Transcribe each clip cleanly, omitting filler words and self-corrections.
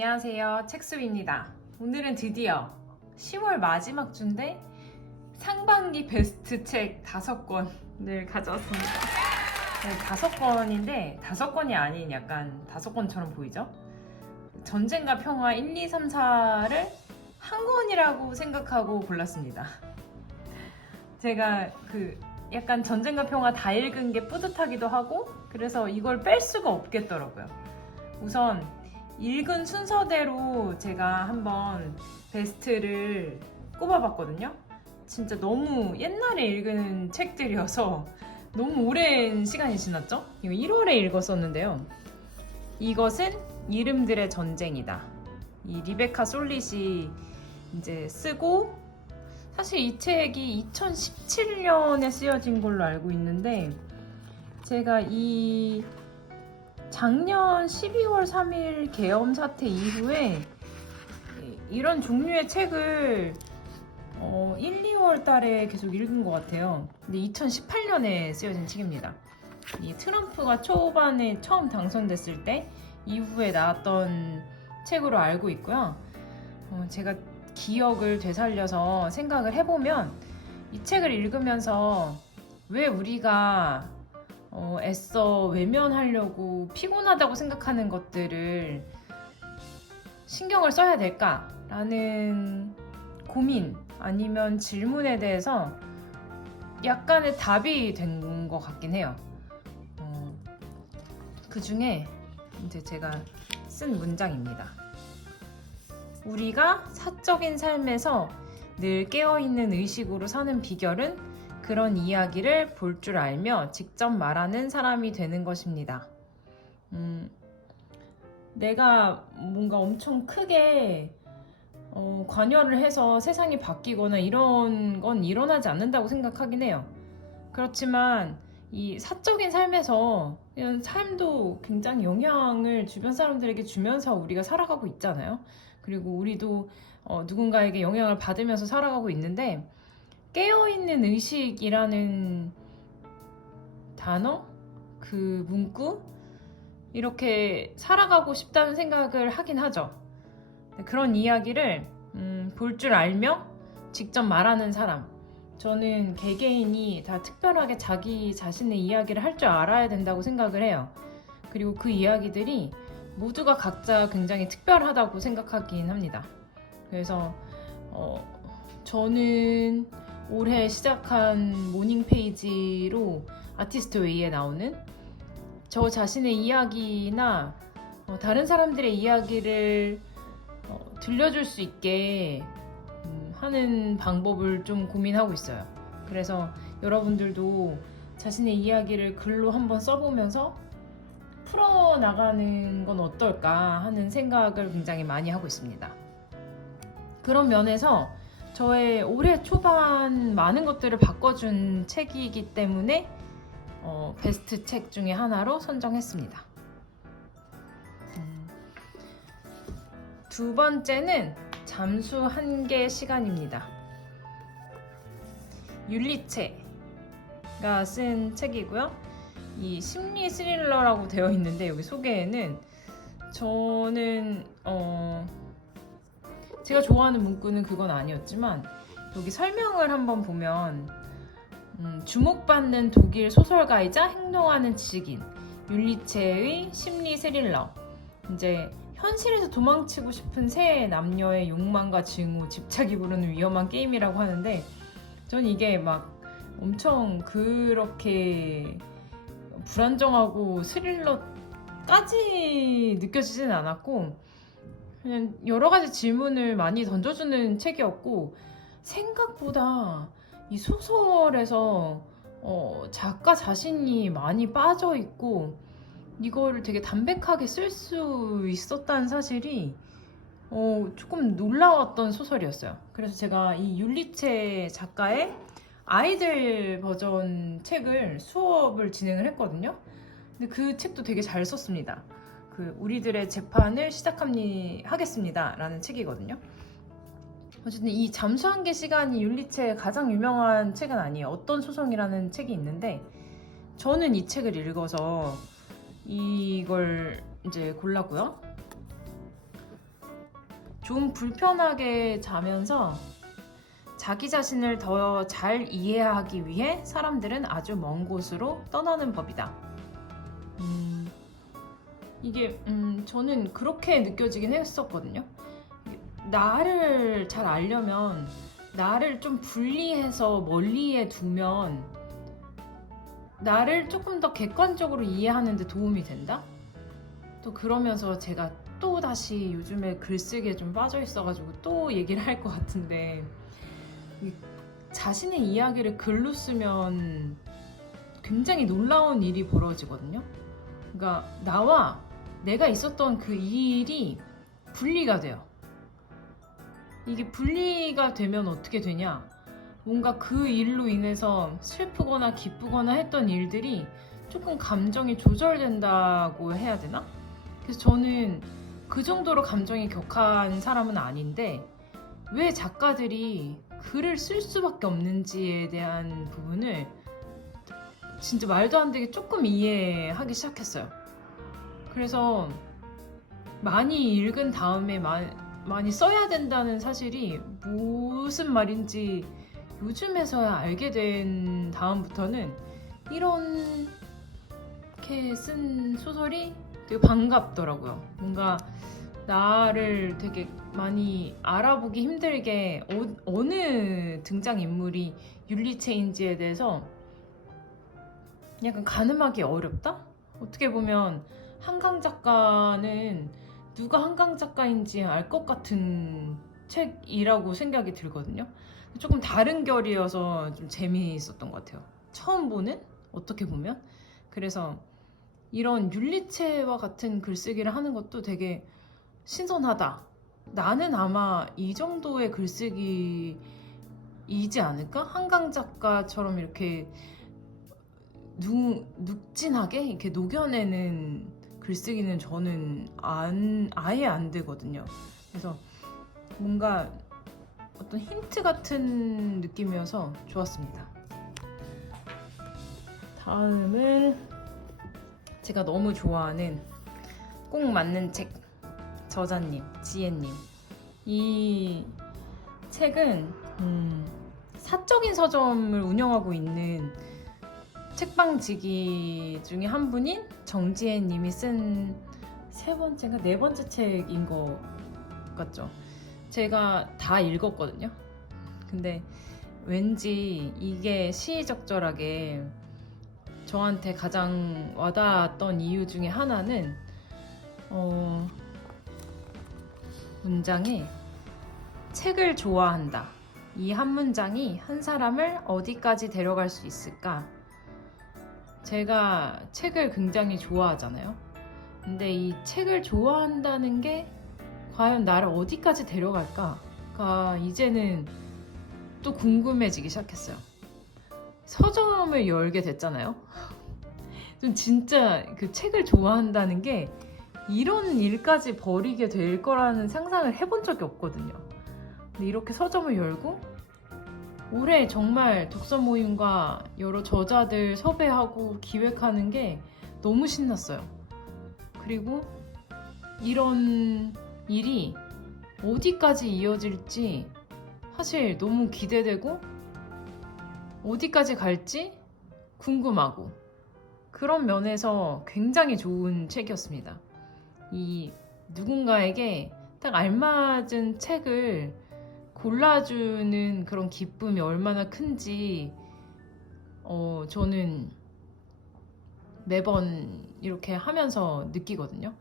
안녕하세요. 책수입니다. 오늘은 드디어 10월 마지막 주인데 상반기 베스트 책 5권을 가져왔습니다. 네, 5권인데 5권이 아닌 약간 5권처럼 보이죠? 전쟁과 평화 1, 2, 3, 4를 한 권이라고 생각하고 골랐습니다. 제가 약간 전쟁과 평화 다 읽은 게 뿌듯하기도 하고 그래서 이걸 뺄 수가 없겠더라고요. 우선 읽은 순서대로 제가 한번 베스트를 꼽아봤거든요. 진짜 너무 옛날에 읽은 책들이어서 너무 오랜 시간이 지났죠? 이거 1월에 읽었었는데요. 이것은 이름들의 전쟁이다. 이 리베카 솔릿이 이제 쓰고 사실 이 책이 2017년에 쓰여진 걸로 알고 있는데 제가 이 작년 12월 3일 계엄 사태 이후에 이런 종류의 책을 1, 2월 달에 계속 읽은 것 같아요. 근데 2018년에 쓰여진 책입니다. 이 트럼프가 초반에 처음 당선됐을 때 이후에 나왔던 책으로 알고 있고요. 제가 기억을 되살려서 생각을 해보면 이 책을 읽으면서 왜 우리가 애써 외면하려고 피곤하다고 생각하는 것들을 신경을 써야 될까라는 고민 아니면 질문에 대해서 약간의 답이 된 것 같긴 해요. 그 중에 이제 제가 쓴 문장입니다. 우리가 사적인 삶에서 늘 깨어있는 의식으로 사는 비결은 그런 이야기를 볼 줄 알며 직접 말하는 사람이 되는 것입니다. 내가 뭔가 엄청 크게 관여를 해서 세상이 바뀌거나 이런 건 일어나지 않는다고 생각하긴 해요. 그렇지만 이 사적인 삶에서 이런 삶도 굉장히 영향을 주변 사람들에게 주면서 우리가 살아가고 있잖아요. 그리고 우리도 누군가에게 영향을 받으면서 살아가고 있는데 깨어있는 의식이라는 단어? 그 문구? 이렇게 살아가고 싶다는 생각을 하긴 하죠. 그런 이야기를 볼 줄 알며 직접 말하는 사람. 저는 개개인이 다 특별하게 자기 자신의 이야기를 할 줄 알아야 된다고 생각을 해요. 그리고 그 이야기들이 모두가 각자 굉장히 특별하다고 생각하긴 합니다. 그래서 저는 올해 시작한 모닝 페이지로 아티스트 웨이에 나오는 저 자신의 이야기나 다른 사람들의 이야기를 들려줄 수 있게 하는 방법을 좀 고민하고 있어요. 그래서 여러분들도 자신의 이야기를 글로 한번 써보면서 풀어나가는 건 어떨까 하는 생각을 굉장히 많이 하고 있습니다. 그런 면에서 저의 올해 초반 많은 것들을 바꿔준 책이기 때문에 베스트 책 중에 하나로 선정했습니다. 두 번째는 잠수 한계 시간입니다. 율리체가 쓴 책이고요. 이 심리 스릴러라고 되어 있는데 여기 소개에는 저는 제가 좋아하는 문구는 그건 아니었지만 여기 설명을 한번 보면 주목받는 독일 소설가이자 행동하는 지식인 율리체의 심리 스릴러. 이제 현실에서 도망치고 싶은 세 남녀의 욕망과 증오, 집착이 부르는 위험한 게임이라고 하는데 전 이게 막 엄청 그렇게 불안정하고 스릴러까지 느껴지진 않았고 그냥 여러 가지 질문을 많이 던져주는 책이었고 생각보다 이 소설에서 작가 자신이 많이 빠져 있고 이거를 되게 담백하게 쓸 수 있었다는 사실이 조금 놀라웠던 소설이었어요. 그래서 제가 이 율리체 작가의 아이들 버전 책을 수업을 진행을 했거든요. 근데 그 책도 되게 잘 썼습니다. 우리들의 재판을 하겠습니다 라는 책이거든요. 어쨌든 이 잠수 한계 시간이 율리체의 가장 유명한 책은 아니에요. 어떤 소송이라는 책이 있는데 저는 이 책을 읽어서 이걸 이제 골랐고요. 좀 불편하게 자면서 자기 자신을 더 잘 이해하기 위해 사람들은 아주 먼 곳으로 떠나는 법이다. 이게 저는 그렇게 느껴지긴 했었거든요. 나를 잘 알려면 나를 좀 분리해서 멀리에 두면 나를 조금 더 객관적으로 이해하는 데 도움이 된다? 또 그러면서 제가 또 다시 요즘에 글쓰기에 좀 빠져 있어가지고 또 얘기를 할 것 같은데, 자신의 이야기를 글로 쓰면 굉장히 놀라운 일이 벌어지거든요. 그러니까 나와 내가 있었던 그 일이 분리가 돼요. 이게 분리가 되면 어떻게 되냐? 뭔가 그 일로 인해서 슬프거나 기쁘거나 했던 일들이 조금 감정이 조절된다고 해야 되나? 그래서 저는 그 정도로 감정이 격한 사람은 아닌데 왜 작가들이 글을 쓸 수밖에 없는지에 대한 부분을 진짜 말도 안 되게 조금 이해하기 시작했어요. 그래서 많이 읽은 다음에 많이 써야 된다는 사실이 무슨 말인지 요즘에서야 알게 된 다음부터는 이렇게 쓴 소설이 되게 반갑더라고요. 뭔가 나를 되게 많이 알아보기 힘들게 어느 등장인물이 율리체인지에 대해서 약간 가늠하기 어렵다? 어떻게 보면 한강 작가는 누가 한강 작가인지 알 것 같은 책이라고 생각이 들거든요. 조금 다른 결이어서 좀 재미있었던 것 같아요. 처음 보는? 어떻게 보면. 그래서 이런 율리체와 같은 글쓰기를 하는 것도 되게 신선하다. 나는 아마 이 정도의 글쓰기이지 않을까? 한강 작가처럼 이렇게 눅진하게 이렇게 녹여내는 글쓰기는 저는 아예 안 되거든요. 그래서 뭔가 어떤 힌트 같은 느낌이어서 좋았습니다. 다음은 제가 너무 좋아하는 꼭 맞는 책, 저자님, 지혜님. 이 책은 사적인 서점을 운영하고 있는 책방지기 중에 한 분인 정지혜 님이 쓴 세 번째인가 네 번째 책인 것 같죠. 제가 다 읽었거든요. 근데 왠지 이게 시의적절하게 저한테 가장 와닿았던 이유 중에 하나는 문장에 책을 좋아한다. 이 한 문장이 한 사람을 어디까지 데려갈 수 있을까? 제가 책을 굉장히 좋아하잖아요. 근데 이 책을 좋아한다는 게 과연 나를 어디까지 데려갈까가 이제는 또 궁금해지기 시작했어요. 서점을 열게 됐잖아요. 좀 진짜 그 책을 좋아한다는 게 이런 일까지 벌이게 될 거라는 상상을 해본 적이 없거든요. 근데 이렇게 서점을 열고 올해 정말 독서 모임과 여러 저자들 섭외하고 기획하는 게 너무 신났어요. 그리고 이런 일이 어디까지 이어질지 사실 너무 기대되고 어디까지 갈지 궁금하고 그런 면에서 굉장히 좋은 책이었습니다. 이 누군가에게 딱 알맞은 책을 골라주는 그런 기쁨이 얼마나 큰지 저는 매번 이렇게 하면서 느끼거든요.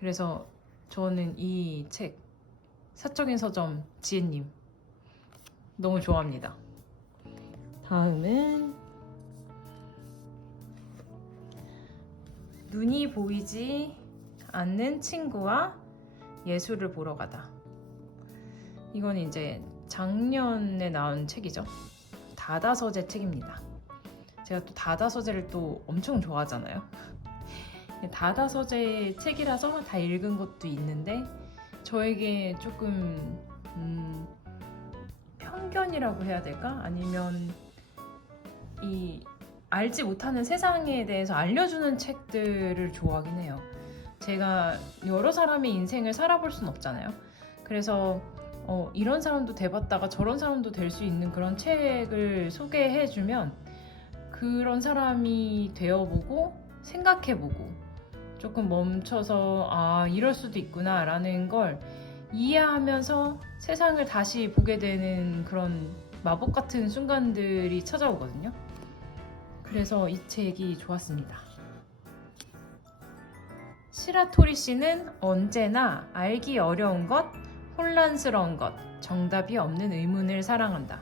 그래서 저는 이 책 사적인 서점 지혜님 너무 좋아합니다. 다음은 눈이 보이지 않는 친구와 예술을 보러 가다. 이건 이제 작년에 나온 책이죠. 다다서재 책입니다. 제가 또 다다서재를 또 엄청 좋아하잖아요. 다다서재 책이라서 다 읽은 것도 있는데 저에게 조금 편견이라고 해야 될까? 아니면 이 알지 못하는 세상에 대해서 알려주는 책들을 좋아하긴 해요. 제가 여러 사람의 인생을 살아볼 순 없잖아요. 그래서 이런 사람도 돼봤다가 저런 사람도 될 수 있는 그런 책을 소개해주면 그런 사람이 되어보고 생각해보고 조금 멈춰서 이럴 수도 있구나 라는 걸 이해하면서 세상을 다시 보게 되는 그런 마법 같은 순간들이 찾아오거든요. 그래서 이 책이 좋았습니다. 시라토리 씨는 언제나 알기 어려운 것, 혼란스러운 것, 정답이 없는 의문을 사랑한다.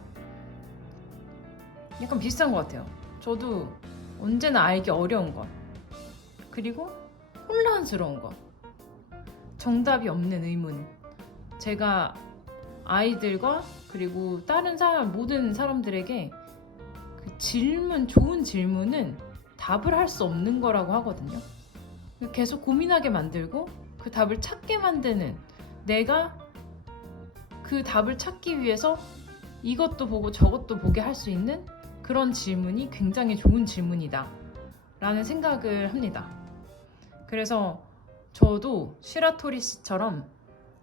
약간 비슷한 것 같아요. 저도 언제나 알기 어려운 것, 그리고 혼란스러운 것, 정답이 없는 의문. 제가 아이들과 그리고 다른 사람, 모든 사람들에게 그 질문, 좋은 질문은 답을 할 수 없는 거라고 하거든요. 계속 고민하게 만들고 그 답을 찾게 만드는, 내가 그 답을 찾기 위해서 이것도 보고 저것도 보게 할 수 있는 그런 질문이 굉장히 좋은 질문이다 라는 생각을 합니다. 그래서 저도 시라토리 씨처럼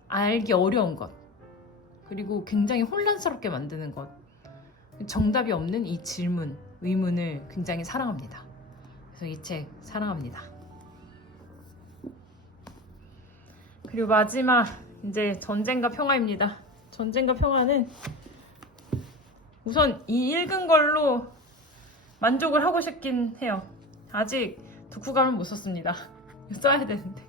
알기 어려운 것, 그리고 굉장히 혼란스럽게 만드는 것, 정답이 없는 이 질문, 의문을 굉장히 사랑합니다. 그래서 이 책 사랑합니다. 그리고 마지막, 이제 전쟁과 평화입니다. 전쟁과 평화는 우선 이 읽은 걸로 만족을 하고 싶긴 해요. 아직 독후감을 못 썼습니다. 써야 되는데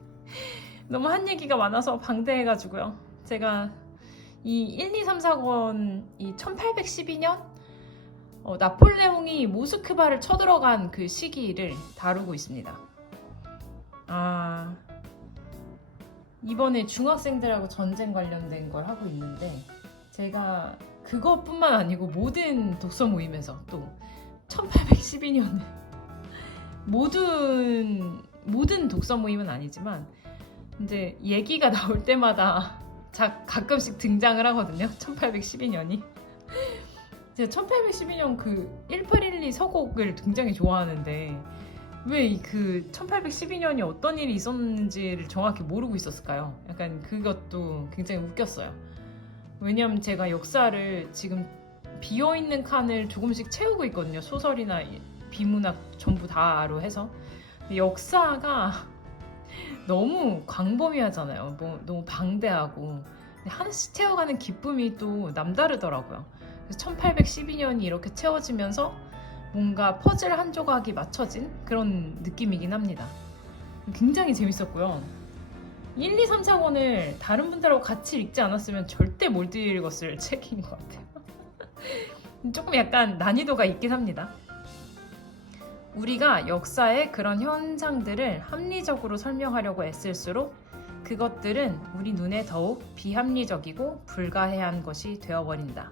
너무 한 얘기가 많아서 방대해가지고요. 제가 이 1, 2, 3, 4권 이 1812년 나폴레옹이 모스크바를 쳐들어간 그 시기를 다루고 있습니다. 이번에 중학생들하고 전쟁 관련된 걸 하고 있는데, 제가 그것뿐만 아니고 모든 독서 모임에서 또 1812년을 모든 독서 모임은 아니지만 이제 얘기가 나올 때마다 가끔씩 등장을 하거든요. 1812년이. 제가 1812년 그 1812 서곡을 굉장히 좋아하는데 왜 그 1812년이 어떤 일이 있었는지를 정확히 모르고 있었을까요? 약간 그것도 굉장히 웃겼어요. 왜냐면 제가 역사를 지금 비어있는 칸을 조금씩 채우고 있거든요. 소설이나 비문학 전부 다로 해서. 역사가 너무 광범위하잖아요. 너무 방대하고 하나씩 채워가는 기쁨이 또 남다르더라고요. 그래서 1812년이 이렇게 채워지면서 뭔가 퍼즐 한 조각이 맞춰진 그런 느낌이긴 합니다. 굉장히 재밌었고요. 1, 2, 3, 4권을 다른 분들하고 같이 읽지 않았으면 절대 못 읽었을 책인 것 같아요. 조금 약간 난이도가 있긴 합니다. 우리가 역사의 그런 현상들을 합리적으로 설명하려고 애쓸수록 그것들은 우리 눈에 더욱 비합리적이고 불가해한 것이 되어버린다.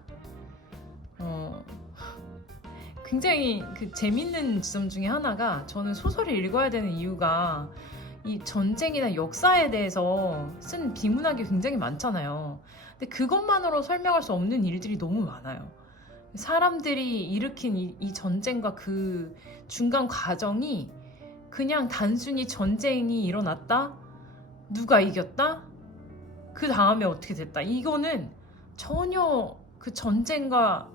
굉장히 그 재밌는 지점 중에 하나가, 저는 소설을 읽어야 되는 이유가 이 전쟁이나 역사에 대해서 쓴 비문학이 굉장히 많잖아요. 근데 그것만으로 설명할 수 없는 일들이 너무 많아요. 사람들이 일으킨 이 전쟁과 그 중간 과정이 그냥 단순히 전쟁이 일어났다, 누가 이겼다, 그 다음에 어떻게 됐다, 이거는 전혀 그 전쟁과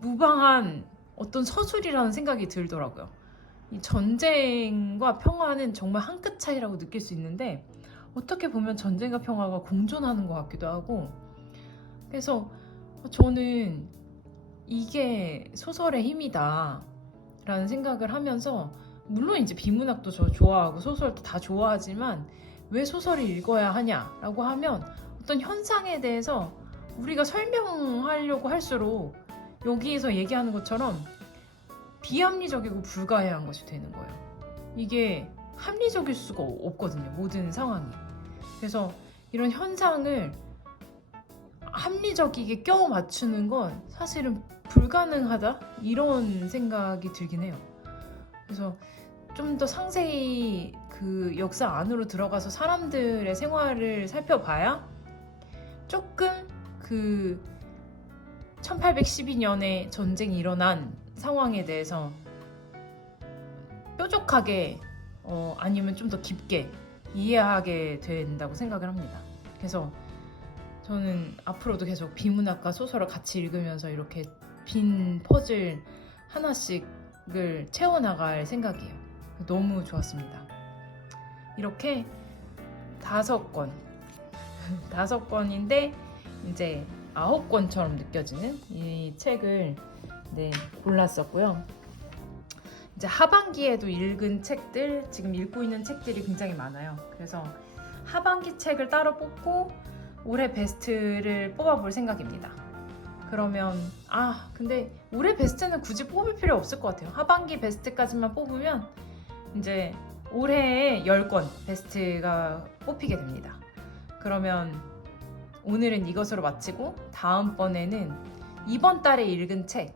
무방한 어떤 서술이라는 생각이 들더라고요. 이 전쟁과 평화는 정말 한 끗 차이라고 느낄 수 있는데, 어떻게 보면 전쟁과 평화가 공존하는 것 같기도 하고, 그래서 저는 이게 소설의 힘이다 라는 생각을 하면서, 물론 이제 비문학도 저 좋아하고 소설도 다 좋아하지만 왜 소설을 읽어야 하냐라고 하면, 어떤 현상에 대해서 우리가 설명하려고 할수록 여기에서 얘기하는 것처럼 비합리적이고 불가해한 것이 되는 거예요. 이게 합리적일 수가 없거든요, 모든 상황이. 그래서 이런 현상을 합리적이게 껴 맞추는 건 사실은 불가능하다, 이런 생각이 들긴 해요. 그래서 좀 더 상세히 그 역사 안으로 들어가서 사람들의 생활을 살펴봐야 조금 그 1812년에 전쟁이 일어난 상황에 대해서 뾰족하게 아니면 좀 더 깊게 이해하게 된다고 생각을 합니다. 그래서 저는 앞으로도 계속 비문학과 소설을 같이 읽으면서 이렇게 빈 퍼즐 하나씩을 채워나갈 생각이에요. 너무 좋았습니다. 이렇게 5권, 5권인데 이제 9권처럼 느껴지는 이 책을 골랐었고요. 이제 하반기에도 읽은 책들, 지금 읽고 있는 책들이 굉장히 많아요. 그래서 하반기 책을 따로 뽑고 올해 베스트를 뽑아볼 생각입니다. 그러면 근데 올해 베스트는 굳이 뽑을 필요 없을 것 같아요. 하반기 베스트까지만 뽑으면 이제 올해의 10권 베스트가 뽑히게 됩니다. 그러면 오늘은 이것으로 마치고 다음번에는 이번 달에 읽은 책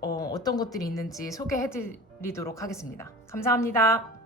어떤 것들이 있는지 소개해드리도록 하겠습니다. 감사합니다.